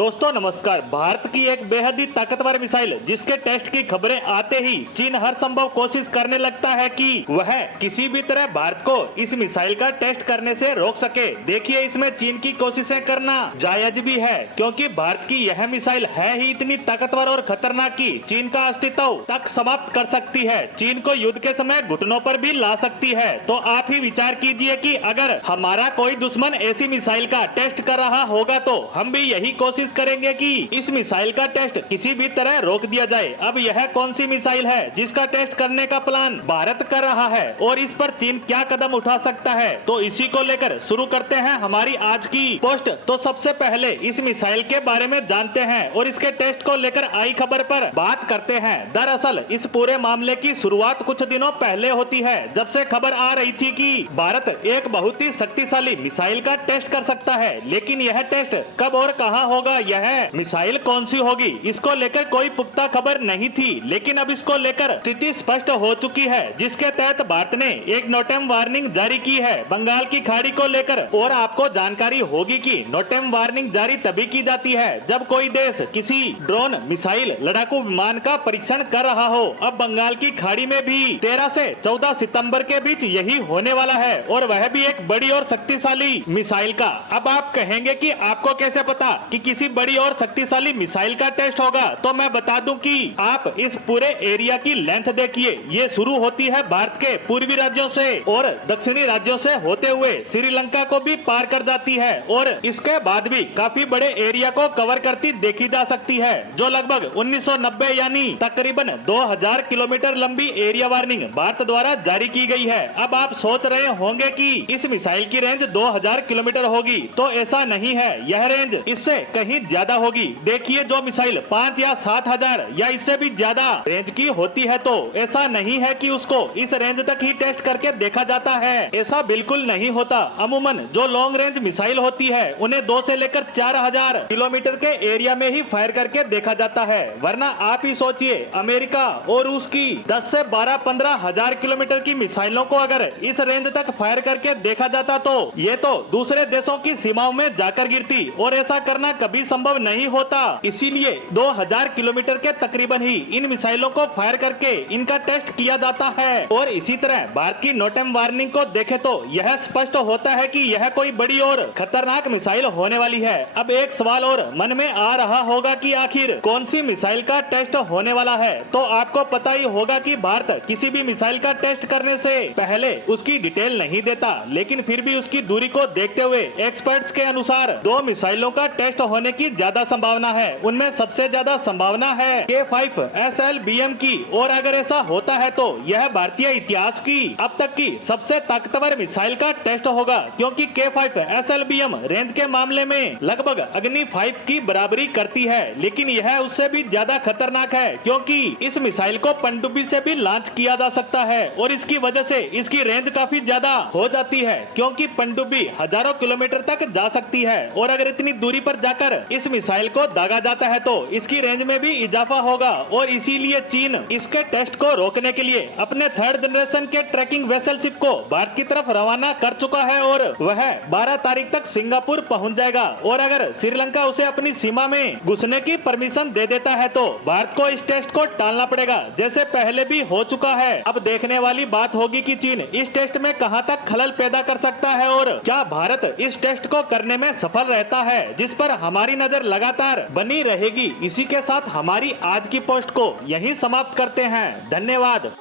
दोस्तों नमस्कार। भारत की एक बेहद ही ताकतवर मिसाइल जिसके टेस्ट की खबरें आते ही चीन हर संभव कोशिश करने लगता है कि वह किसी भी तरह भारत को इस मिसाइल का टेस्ट करने से रोक सके। देखिए, इसमें चीन की कोशिशें करना जायज भी है क्योंकि भारत की यह मिसाइल है ही इतनी ताकतवर और खतरनाक कि चीन का अस्तित्व तक समाप्त कर सकती है। चीन को युद्ध के समय घुटनों पर भी ला सकती है। तो आप ही विचार कीजिए कि अगर हमारा कोई दुश्मन ऐसी मिसाइल का टेस्ट कर रहा होगा तो हम भी यही कोशिश करेंगे कि इस मिसाइल का टेस्ट किसी भी तरह रोक दिया जाए। अब यह कौन सी मिसाइल है जिसका टेस्ट करने का प्लान भारत कर रहा है और इस पर चीन क्या कदम उठा सकता है, तो इसी को लेकर शुरू करते हैं हमारी आज की पोस्ट। तो सबसे पहले इस मिसाइल के बारे में जानते हैं और इसके टेस्ट को लेकर आई खबर पर बात करते हैं। दरअसल इस पूरे मामले की शुरुआत कुछ दिनों पहले होती है, जब से खबर आ रही थी कि भारत एक बहुत ही शक्तिशाली मिसाइल का टेस्ट कर सकता है। लेकिन यह टेस्ट कब और कहां होगा, यह मिसाइल कौन सी होगी, इसको लेकर कोई पुख्ता खबर नहीं थी। लेकिन अब इसको लेकर स्थिति स्पष्ट हो चुकी है, जिसके तहत भारत ने एक नोटेम वार्निंग जारी की है बंगाल की खाड़ी को लेकर। और आपको जानकारी होगी कि नोटेम वार्निंग जारी तभी की जाती है जब कोई देश किसी ड्रोन, मिसाइल, लड़ाकू विमान का परीक्षण कर रहा हो। अब बंगाल की खाड़ी में भी 13 से 14 सितंबर के बीच यही होने वाला है और वह भी एक बड़ी और शक्तिशाली मिसाइल का। अब आप कहेंगे कि आपको कैसे पता कि किसी बड़ी और शक्तिशाली मिसाइल का टेस्ट होगा, तो मैं बता दूं कि आप इस पूरे एरिया की लेंथ देखिए। ये शुरू होती है भारत के पूर्वी राज्यों से और दक्षिणी राज्यों से होते हुए श्रीलंका को भी पार कर जाती है और इसके बाद भी काफी बड़े एरिया को कवर करती देखी जा सकती है, जो लगभग 1990 यानी तकरीबन 2000 किलोमीटर लंबी एरिया वार्निंग भारत द्वारा जारी की गई है। अब आप सोच रहे होंगे कि इस मिसाइल की रेंज 2000 किलोमीटर होगी, तो ऐसा नहीं है। यह रेंज इससे कहीं ज्यादा होगी। देखिए, जो मिसाइल 5 या 7,000 या इससे भी ज्यादा रेंज की होती है, तो ऐसा नहीं है कि उसको इस रेंज तक ही टेस्ट करके देखा जाता है। ऐसा बिल्कुल नहीं होता। अमूमन जो लॉन्ग रेंज मिसाइल होती है उन्हें 2 से लेकर 4000 किलोमीटर के एरिया में ही फायर करके देखा जाता है। वरना आप ही सोचिए, अमेरिका और रूस की 10 से 12-15 हजार किलोमीटर की मिसाइलों को अगर इस रेंज तक फायर करके देखा जाता तो ये तो दूसरे देशों की सीमाओं में जाकर गिरती और ऐसा करना कभी संभव नहीं होता। इसीलिए 2000 किलोमीटर के तकरीबन ही इन मिसाइलों को फायर करके इनका टेस्ट किया जाता है। और इसी तरह भारत की नोटेम वार्निंग को देखे तो यह स्पष्ट होता है कि यह कोई बड़ी और खतरनाक मिसाइल होने वाली है। अब एक सवाल और मन में आ रहा होगा कि आखिर कौन सी मिसाइल का टेस्ट होने वाला है। तो आपको पता ही होगा कि भारत किसी भी मिसाइल का टेस्ट करने से पहले उसकी डिटेल नहीं देता, लेकिन फिर भी उसकी दूरी को देखते हुए एक्सपर्ट्स के अनुसार 2 मिसाइलों का टेस्ट होने की ज्यादा संभावना है। उनमें सबसे ज्यादा संभावना है K5 SLBM की, और अगर ऐसा होता है तो यह भारतीय इतिहास की अब तक की सबसे ताकतवर मिसाइल का टेस्ट होगा, क्योंकि K5 SLBM रेंज के मामले में लगभग अग्नि 5 की बराबरी करती है। लेकिन यह उससे भी ज्यादा खतरनाक है क्योंकि इस मिसाइल को पनडुब्बी से भी लॉन्च किया जा सकता है और इसकी वजह से इसकी रेंज काफी ज्यादा हो जाती है, क्योंकि पनडुब्बी हजारों किलोमीटर तक जा सकती है। और अगर इतनी दूरी पर जाकर इस मिसाइल को दागा जाता है तो इसकी रेंज में भी इजाफा होगा और इसीलिए चीन इसके टेस्ट को रोकने के लिए अपने 3rd जनरेशन के ट्रैकिंग वेसल शिप को भारत की तरफ रवाना कर चुका है और वह 12 तारीख तक सिंगापुर पहुंच जाएगा। और अगर श्रीलंका उसे अपनी सीमा में घुसने की परमिशन दे देता है तो भारत को इस टेस्ट को टालना पड़ेगा, जैसे पहले भी हो चुका है। अब देखने वाली बात होगी कि चीन इस टेस्ट में कहां तक खलल पैदा कर सकता है और क्या भारत इस टेस्ट को करने में सफल रहता है, जिस पर हमारी नजर लगातार बनी रहेगी। इसी के साथ हमारी आज की पोस्ट को यहीं समाप्त करते हैं। धन्यवाद।